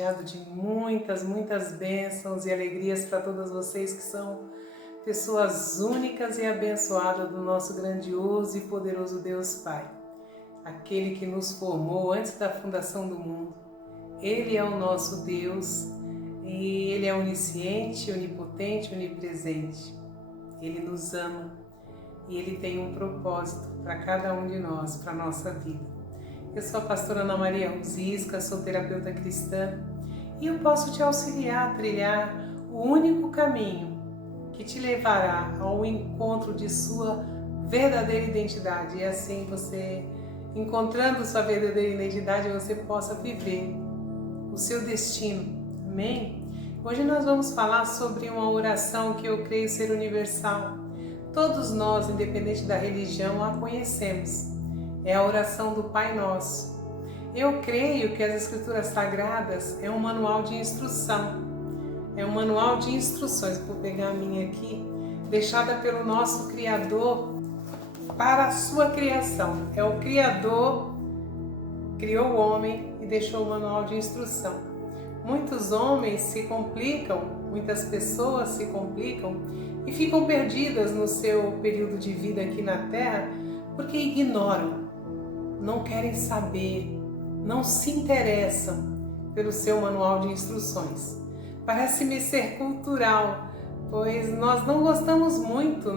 recheado de muitas bênçãos e alegrias para todas vocês que são pessoas únicas e abençoadas do nosso grandioso e poderoso Deus Pai, aquele que nos formou antes da fundação do mundo. Ele é o nosso Deus e Ele é onisciente, onipotente, onipresente. Ele nos ama e Ele tem um propósito para cada um de nós, para a nossa vida. Eu sou a pastora Ana Maria Ruzisca, sou terapeuta cristã e eu posso te auxiliar a trilhar o único caminho que te levará ao encontro de sua verdadeira identidade. E assim você, encontrando sua verdadeira identidade, você possa viver o seu destino. Amém? Hoje nós vamos falar sobre uma oração que eu creio ser universal. Todos nós, independente da religião, a conhecemos. É a oração do Pai Nosso. Eu creio que as Escrituras Sagradas é um manual de instrução. É um manual de instruções, vou pegar a minha aqui, deixada pelo nosso Criador para a sua criação. É o Criador, criou o homem e deixou o manual de instrução. Muitos homens se complicam, muitas pessoas se complicam e ficam perdidas no seu período de vida aqui na Terra porque ignoram, não querem saber, não se interessam pelo seu manual de instruções. Parece-me ser cultural, pois nós não gostamos muito,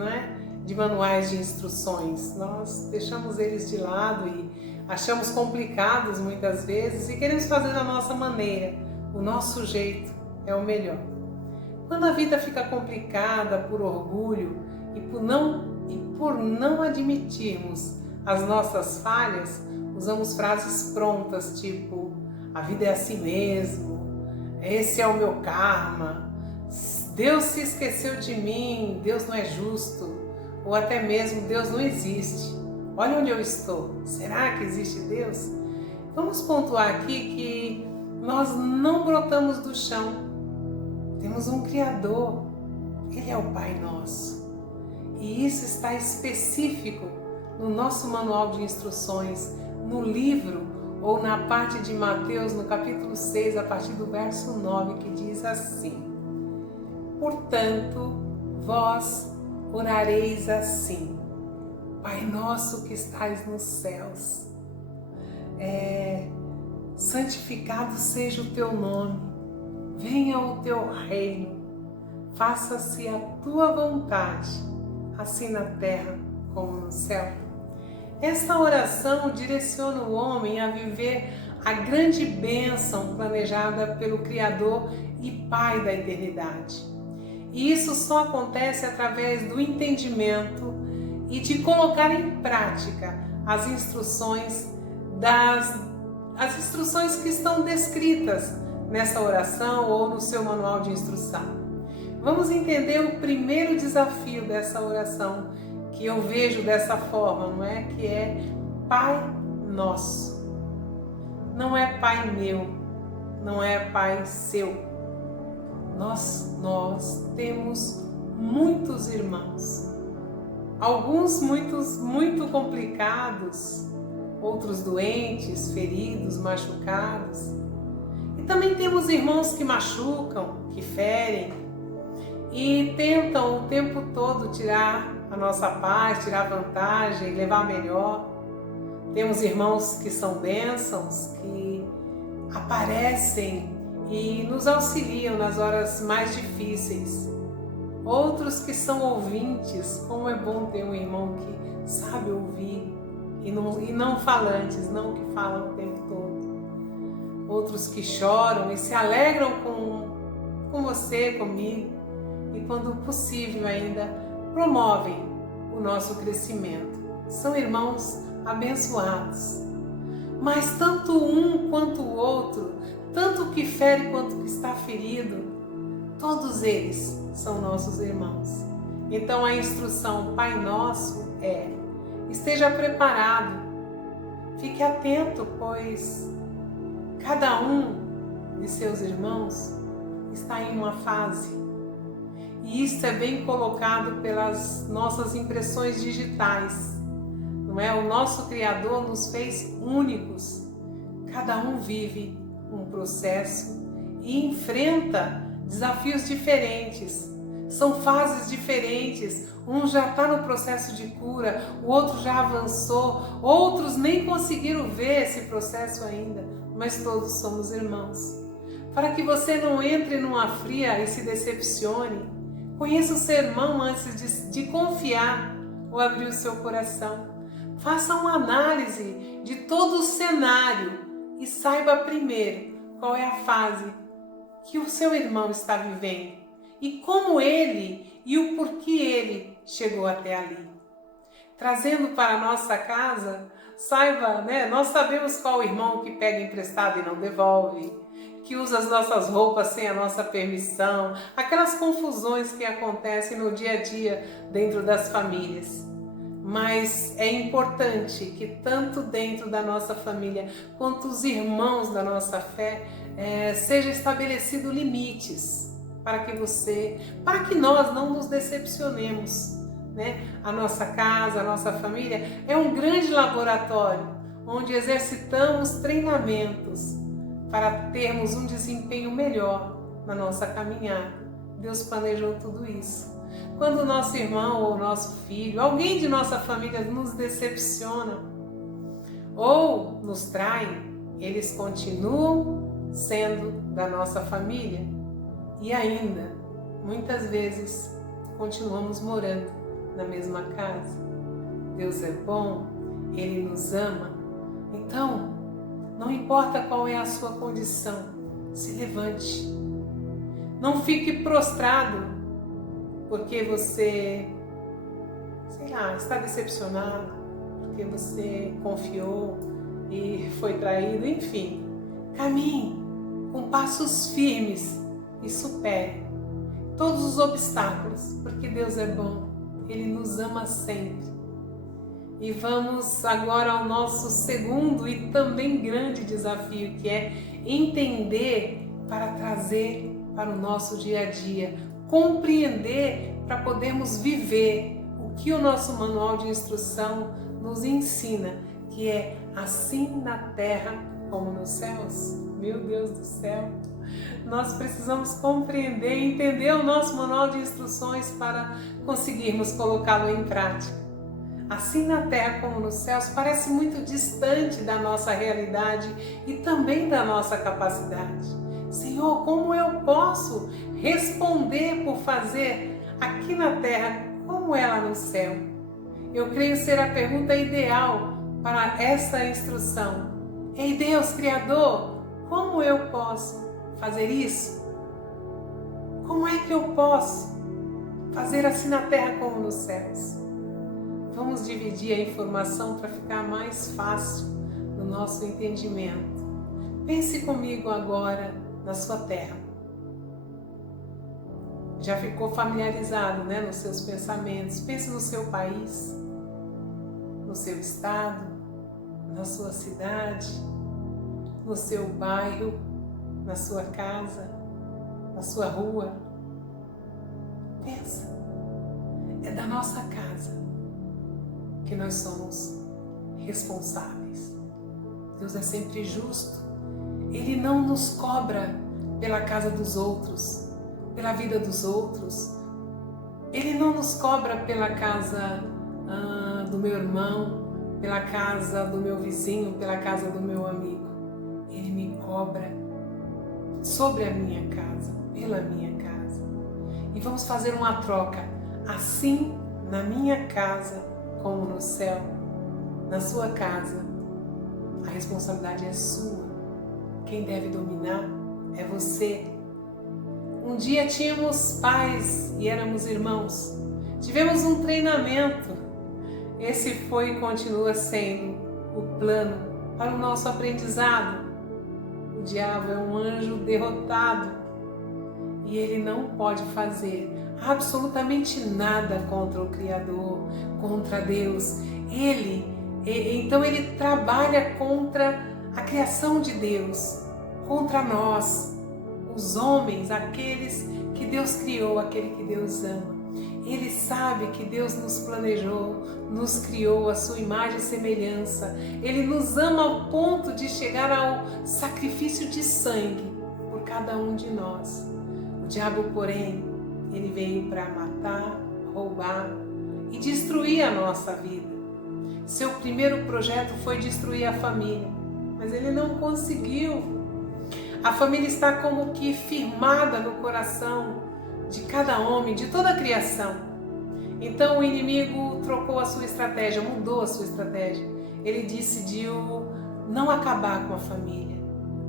de manuais de instruções. Nós deixamos eles de lado e achamos complicados muitas vezes e queremos fazer da nossa maneira. O nosso jeito é o melhor. Quando a vida fica complicada por orgulho e por não admitirmos as nossas falhas, usamos frases prontas, tipo: a vida é assim mesmo, esse é o meu karma, Deus se esqueceu de mim, Deus não é justo, ou até mesmo Deus não existe. Olha onde eu estou, será que existe Deus? Vamos pontuar aqui que nós não brotamos do chão, temos um Criador, Ele é o Pai Nosso. E isso está específico no nosso manual de instruções, no livro ou na parte de Mateus, no capítulo 6, a partir do verso 9, que diz assim: portanto, vós orareis assim: Pai nosso que estais nos céus, santificado seja o teu nome, venha o teu reino, faça-se a tua vontade, assim na terra como no céu. Essa oração direciona o homem a viver a grande bênção planejada pelo Criador e Pai da eternidade. E isso só acontece através do entendimento e de colocar em prática as instruções que estão descritas nessa oração ou no seu manual de instrução. Vamos entender o primeiro desafio dessa oração, que eu vejo dessa forma, que é Pai Nosso. Não é Pai meu, não é Pai seu. Nós temos muitos irmãos, alguns muito complicados, outros doentes, feridos, machucados. E também temos irmãos que machucam, que ferem e tentam o tempo todo tirar a nossa paz, tirar vantagem, levar melhor. Temos irmãos que são bênçãos, que aparecem e nos auxiliam nas horas mais difíceis. Outros que são ouvintes, como é bom ter um irmão que sabe ouvir e não falantes, não que falam o tempo todo. Outros que choram e se alegram com você, comigo, e quando possível ainda promovem o nosso crescimento. São irmãos abençoados. Mas tanto um quanto o outro, tanto o que fere quanto o que está ferido, todos eles são nossos irmãos. Então a instrução Pai Nosso é: esteja preparado, fique atento, pois cada um de seus irmãos está em uma fase. E isso é bem colocado pelas nossas impressões digitais. O nosso Criador nos fez únicos. Cada um vive um processo e enfrenta desafios diferentes. São fases diferentes. Um já está no processo de cura, o outro já avançou, outros nem conseguiram ver esse processo ainda, mas todos somos irmãos. Para que você não entre numa fria e se decepcione, conheça o seu irmão antes de confiar ou abrir o seu coração. Faça uma análise de todo o cenário e saiba primeiro qual é a fase que o seu irmão está vivendo e como ele e o porquê ele chegou até ali. Trazendo para a nossa casa, saiba, nós sabemos qual o irmão que pega emprestado e não devolve, que usa as nossas roupas sem a nossa permissão, aquelas confusões que acontecem no dia a dia dentro das famílias. Mas é importante que tanto dentro da nossa família quanto os irmãos da nossa fé seja estabelecido limites para que nós não nos decepcionemos, A nossa casa, a nossa família é um grande laboratório onde exercitamos treinamentos para termos um desempenho melhor na nossa caminhada. Deus planejou tudo isso. Quando o nosso irmão ou nosso filho, alguém de nossa família nos decepciona ou nos trai, eles continuam sendo da nossa família e ainda, muitas vezes, continuamos morando na mesma casa. Deus é bom, Ele nos ama. Então, não importa qual é a sua condição, se levante. Não fique prostrado porque você, está decepcionado, porque você confiou e foi traído, enfim. Caminhe com passos firmes e supere todos os obstáculos, porque Deus é bom, Ele nos ama sempre. E vamos agora ao nosso segundo e também grande desafio, que é entender para trazer para o nosso dia a dia, compreender para podermos viver o que o nosso manual de instrução nos ensina, que é assim na terra como nos céus. Meu Deus do céu! Nós precisamos compreender e entender o nosso manual de instruções para conseguirmos colocá-lo em prática. Assim na terra como nos céus parece muito distante da nossa realidade e também da nossa capacidade. Senhor, como eu posso responder por fazer aqui na terra como é lá no céu? Eu creio ser a pergunta ideal para essa instrução. Ei Deus, Criador, como eu posso fazer isso? Como é que eu posso fazer assim na terra como nos céus? Vamos dividir a informação para ficar mais fácil no nosso entendimento. Pense comigo agora na sua terra. Já ficou familiarizado, nos seus pensamentos? Pense no seu país, no seu estado, na sua cidade, no seu bairro, na sua casa, na sua rua. Pensa, é da nossa casa que nós somos responsáveis. Deus é sempre justo. Ele não nos cobra pela casa dos outros, pela vida dos outros. Ele não nos cobra pela casa do meu irmão, pela casa do meu vizinho, pela casa do meu amigo. Ele me cobra sobre a minha casa, pela minha casa. E vamos fazer uma troca. Assim, na minha casa, como no céu, na sua casa, a responsabilidade é sua. Quem deve dominar é você. Um dia tínhamos pais e éramos irmãos. Tivemos um treinamento. Esse foi e continua sendo o plano para o nosso aprendizado. O diabo é um anjo derrotado e ele não pode fazer absolutamente nada contra o Criador, contra Deus. Então ele trabalha contra a criação de Deus, contra nós, os homens, aqueles que Deus criou, aquele que Deus ama. Ele sabe que Deus nos planejou, nos criou à sua imagem e semelhança. Ele nos ama ao ponto de chegar ao sacrifício de sangue por cada um de nós. O diabo, porém, ele veio para matar, roubar e destruir a nossa vida. Seu primeiro projeto foi destruir a família, mas ele não conseguiu. A família está como que firmada no coração de cada homem, de toda a criação. Então o inimigo trocou a sua estratégia, mudou a sua estratégia. Ele decidiu não acabar com a família,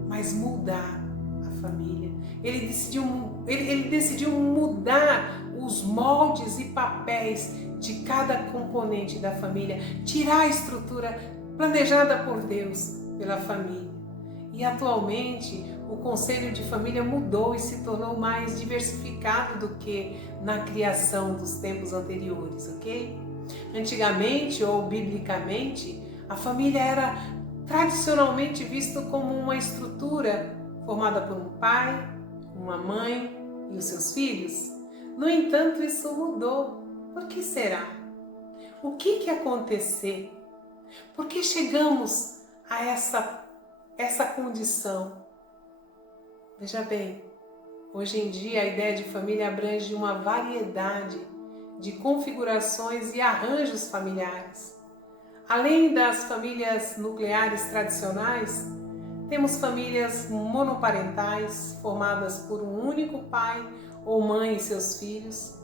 mas mudar a família. Ele decidiu mudar os moldes e papéis de cada componente da família, tirar a estrutura planejada por Deus pela família. E atualmente o conselho de família mudou e se tornou mais diversificado do que na criação dos tempos anteriores, ok? Antigamente ou biblicamente, a família era tradicionalmente vista como uma estrutura formada por um pai, uma mãe e os seus filhos. No entanto, isso mudou. Por que será? O que aconteceu? Por que chegamos a essa condição? Veja bem, hoje em dia a ideia de família abrange uma variedade de configurações e arranjos familiares. Além das famílias nucleares tradicionais, temos famílias monoparentais formadas por um único pai ou mãe e seus filhos,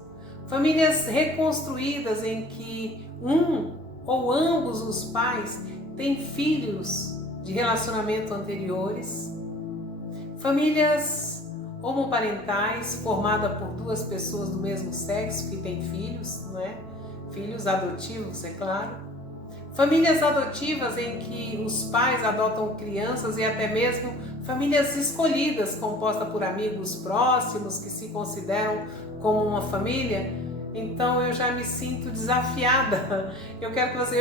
famílias reconstruídas em que um ou ambos os pais têm filhos de relacionamento anteriores, famílias homoparentais formadas por duas pessoas do mesmo sexo que têm filhos, não é? Filhos adotivos, é claro. Famílias adotivas em que os pais adotam crianças e até mesmo famílias escolhidas, compostas por amigos próximos que se consideram como uma família. Então eu já me sinto desafiada. Eu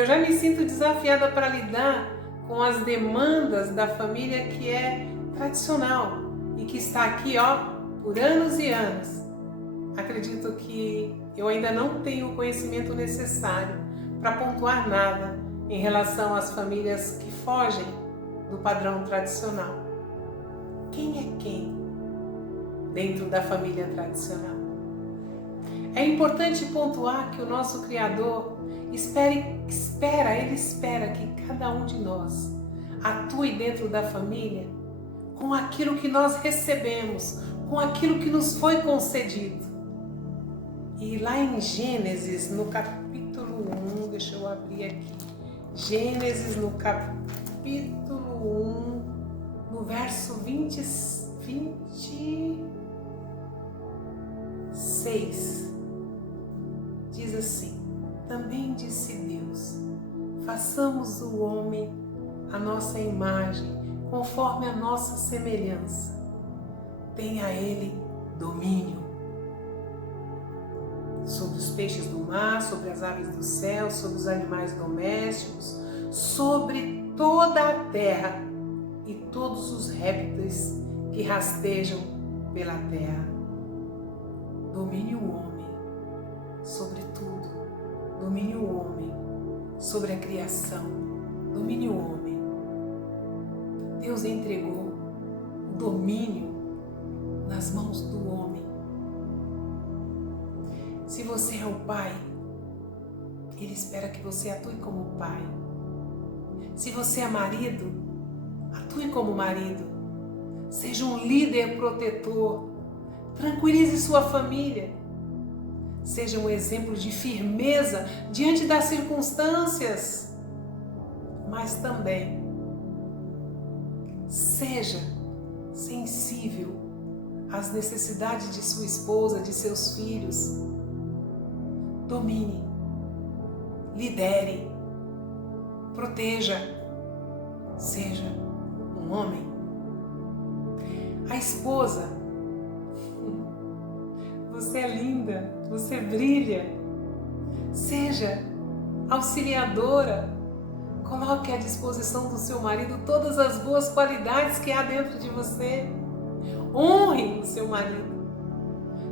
já me sinto desafiada para lidar com as demandas da família que é tradicional e que está aqui, por anos e anos. Acredito que eu ainda não tenho o conhecimento necessário para pontuar nada em relação às famílias que fogem do padrão tradicional. Quem é quem dentro da família tradicional? É importante pontuar que o nosso Criador espera que cada um de nós atue dentro da família com aquilo que nós recebemos, com aquilo que nos foi concedido. E lá em Gênesis, no capítulo 1, deixa eu abrir aqui, Gênesis no capítulo 1, no verso 26, diz assim: também disse Deus, façamos o homem à nossa imagem, conforme a nossa semelhança. Tenha ele domínio sobre os peixes do mar, sobre as aves do céu, sobre os animais domésticos, sobre toda a terra e todos os répteis que rastejam pela terra. Domine o homem sobre tudo, domine o homem sobre a criação, domine o homem. Deus entregou o domínio nas mãos do homem. Se você é o pai, Ele espera que você atue como pai. Se você é marido, atue como marido. Seja um líder protetor. Tranquilize sua família. Seja um exemplo de firmeza diante das circunstâncias. Mas também seja sensível às necessidades de sua esposa, de seus filhos. Domine, lidere, proteja, seja um homem. A esposa, você é linda, você brilha. Seja auxiliadora, coloque à disposição do seu marido todas as boas qualidades que há dentro de você. Honre o seu marido.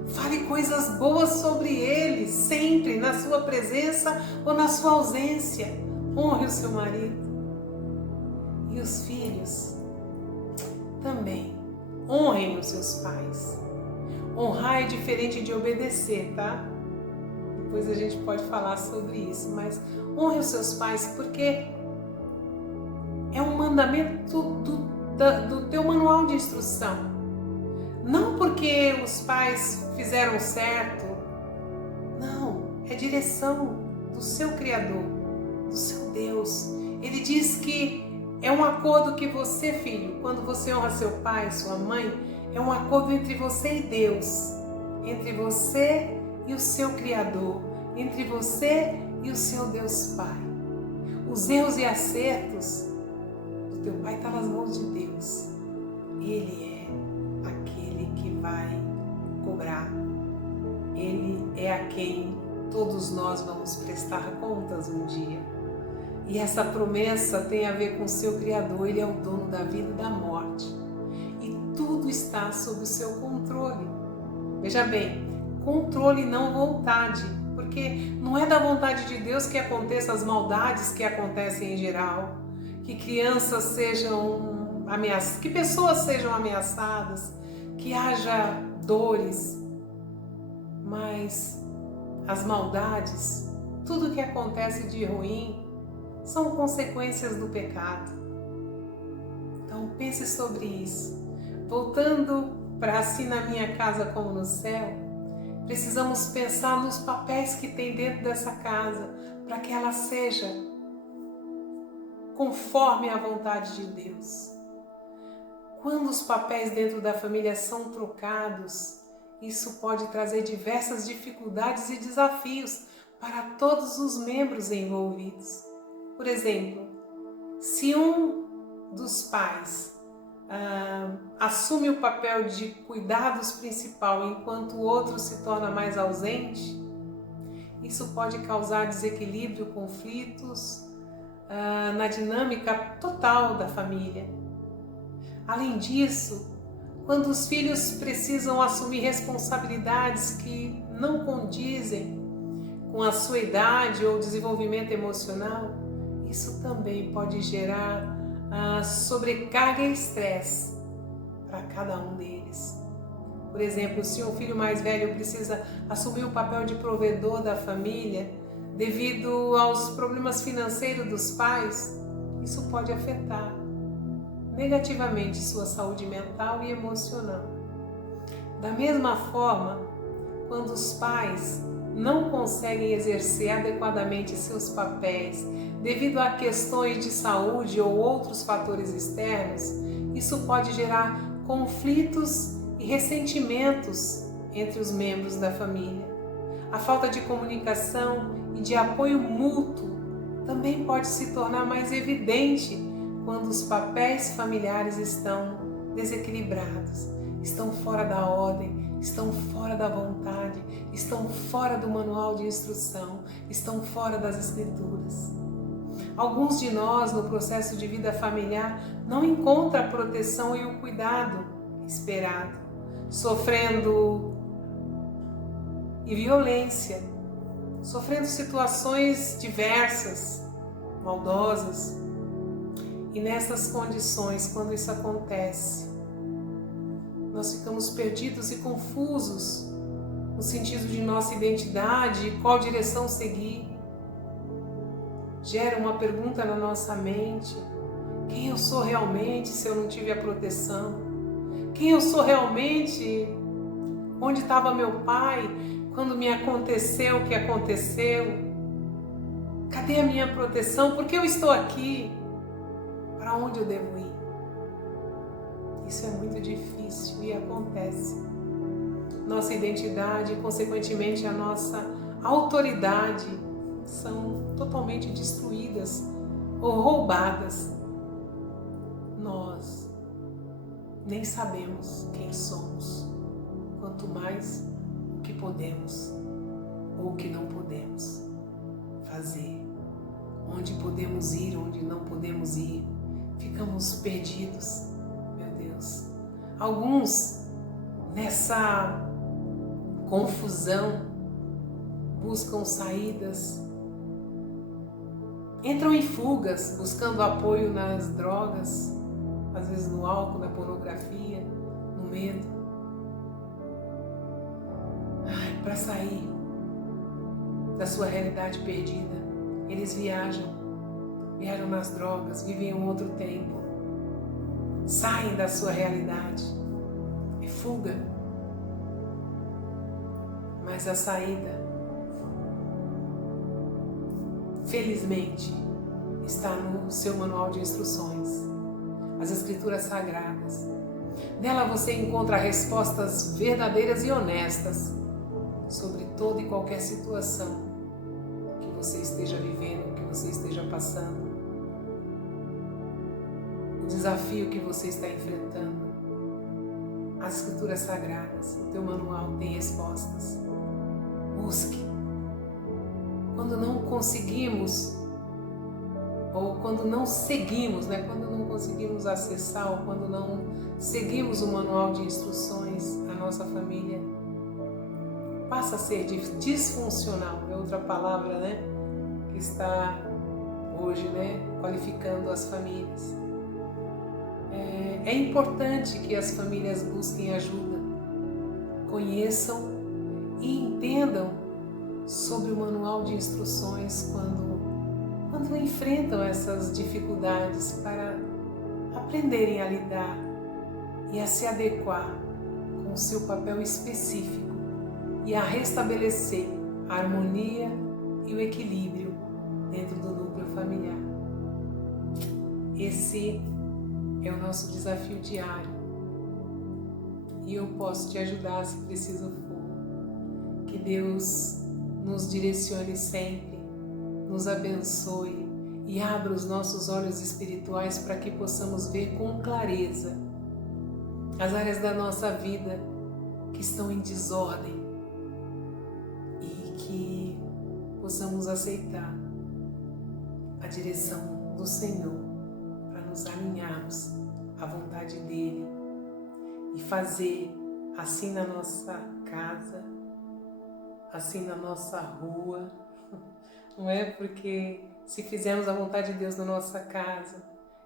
Fale coisas boas sobre ele, sempre, na sua presença ou na sua ausência. Honre o seu marido. E os filhos também. Honrem os seus pais. Honrar é diferente de obedecer, tá? Depois a gente pode falar sobre isso, mas honre os seus pais porque é um mandamento do teu manual de instrução. Não porque os pais fizeram certo, não, é direção do seu Criador, do seu Deus. Ele diz que é um acordo que você, filho, quando você honra seu pai, sua mãe, é um acordo entre você e Deus, entre você e o seu Criador, entre você e o seu Deus Pai. Os erros e acertos do teu pai estão nas mãos de Deus. Ele é aquele que vai cobrar. Ele é a quem todos nós vamos prestar contas um dia. E essa promessa tem a ver com o seu Criador. Ele é o dono da vida e da morte. E tudo está sob o seu controle. Veja bem, controle não vontade. Porque não é da vontade de Deus que aconteçam as maldades que acontecem em geral. Que crianças sejam ameaçadas, que pessoas sejam ameaçadas, que haja dores. Mas as maldades, tudo que acontece de ruim, são consequências do pecado. Então pense sobre isso. Voltando para assim na minha casa como no céu, precisamos pensar nos papéis que tem dentro dessa casa, para que ela seja conforme a vontade de Deus. Quando os papéis dentro da família são trocados, isso pode trazer diversas dificuldades e desafios para todos os membros envolvidos. Por exemplo, se um dos pais assume o papel de cuidados principal enquanto o outro se torna mais ausente, isso pode causar desequilíbrio, conflitos na dinâmica total da família. Além disso, quando os filhos precisam assumir responsabilidades que não condizem com a sua idade ou desenvolvimento emocional, isso também pode gerar sobrecarga e estresse para cada um deles. Por exemplo, se um filho mais velho precisa assumir o papel de provedor da família devido aos problemas financeiros dos pais, isso pode afetar negativamente sua saúde mental e emocional. Da mesma forma, quando os pais não conseguem exercer adequadamente seus papéis devido a questões de saúde ou outros fatores externos, isso pode gerar conflitos e ressentimentos entre os membros da família. A falta de comunicação e de apoio mútuo também pode se tornar mais evidente quando os papéis familiares estão desequilibrados, estão fora da ordem, estão fora da vontade, estão fora do manual de instrução, estão fora das escrituras. Alguns de nós, no processo de vida familiar, não encontram a proteção e o cuidado esperado, sofrendo violência, sofrendo situações diversas, maldosas. E nessas condições, quando isso acontece, nós ficamos perdidos e confusos no sentido de nossa identidade, qual direção seguir. Gera uma pergunta na nossa mente: quem eu sou realmente se eu não tive a proteção? Quem eu sou realmente? Onde estava meu pai quando me aconteceu o que aconteceu? Cadê a minha proteção? Por que eu estou aqui? Para onde eu devo ir? Isso é muito difícil e acontece. Nossa identidade e, consequentemente, a nossa autoridade são totalmente destruídas ou roubadas. Nós nem sabemos quem somos, quanto mais o que podemos ou o que não podemos fazer, onde podemos ir, onde não podemos ir. Ficamos perdidos, meu Deus. Alguns, nessa confusão, buscam saídas, entram em fugas, buscando apoio nas drogas, às vezes no álcool, na pornografia, no medo, para sair da sua realidade perdida. Eles viajam nas drogas, vivem um outro tempo, saem da sua realidade, é fuga. Mas a saída, felizmente, está no seu manual de instruções, as Escrituras Sagradas. Nela você encontra respostas verdadeiras e honestas sobre toda e qualquer situação que você esteja vivendo, que você esteja passando, o desafio que você está enfrentando. As Escrituras Sagradas, o teu manual tem respostas. Busque. Quando não conseguimos, ou quando não seguimos, quando não conseguimos acessar, ou quando não seguimos o manual de instruções, a nossa família passa a ser disfuncional, é outra palavra, que está hoje, qualificando as famílias. É importante que as famílias busquem ajuda, conheçam e entendam sobre o manual de instruções quando enfrentam essas dificuldades, para aprenderem a lidar e a se adequar com o seu papel específico e a restabelecer a harmonia e o equilíbrio dentro do núcleo familiar. Esse é o nosso desafio diário e eu posso te ajudar se preciso for. Que Deus nos direcione sempre, nos abençoe e abra os nossos olhos espirituais para que possamos ver com clareza as áreas da nossa vida que estão em desordem e que possamos aceitar a direção do Senhor para nos alinharmos à vontade dEle e fazer assim na nossa casa, assim na nossa rua, não é? Porque se fizermos a vontade de Deus na nossa casa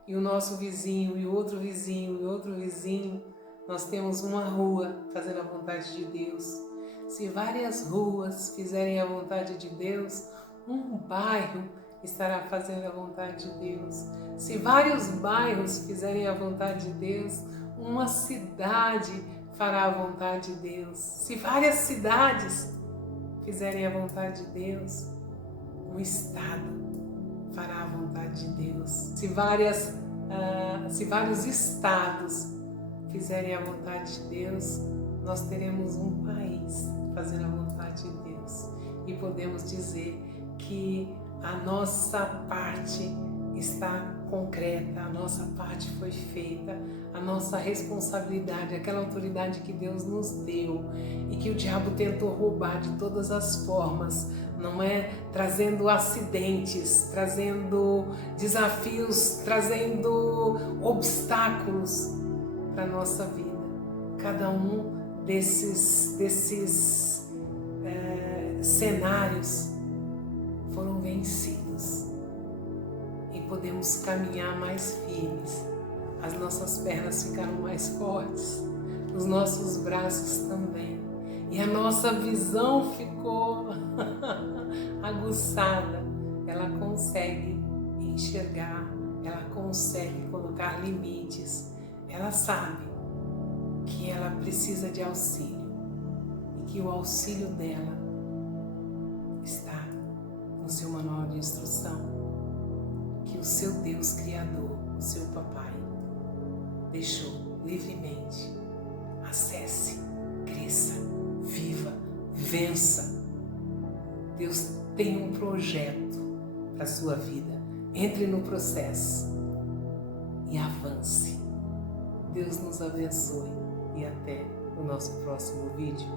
e o nosso vizinho e o outro vizinho e outro vizinho, nós temos uma rua fazendo a vontade de Deus. Se várias ruas fizerem a vontade de Deus, um bairro estará fazendo a vontade de Deus. Se vários bairros fizerem a vontade de Deus, uma cidade fará a vontade de Deus. Se várias cidades fizerem a vontade de Deus, um estado fará a vontade de Deus. Se vários estados fizerem a vontade de Deus, nós teremos um país fazendo a vontade de Deus. E podemos dizer que a nossa parte está concreta, a nossa parte foi feita, a nossa responsabilidade, aquela autoridade que Deus nos deu e que o diabo tentou roubar de todas as formas, não é? Trazendo acidentes, trazendo desafios, trazendo obstáculos para a nossa vida. Cada um desses cenários foram vencidos e podemos caminhar mais firmes. As nossas pernas ficaram mais fortes, os nossos braços também, e a nossa visão ficou aguçada. Ela consegue enxergar, ela consegue colocar limites, ela sabe que ela precisa de auxílio e que o auxílio dela está no seu manual de instrução, que o seu Deus Criador, o seu Papai, deixou livremente. Acesse, cresça, viva, vença. Deus tem um projeto para a sua vida. Entre no processo e avance. Deus nos abençoe e até o nosso próximo vídeo.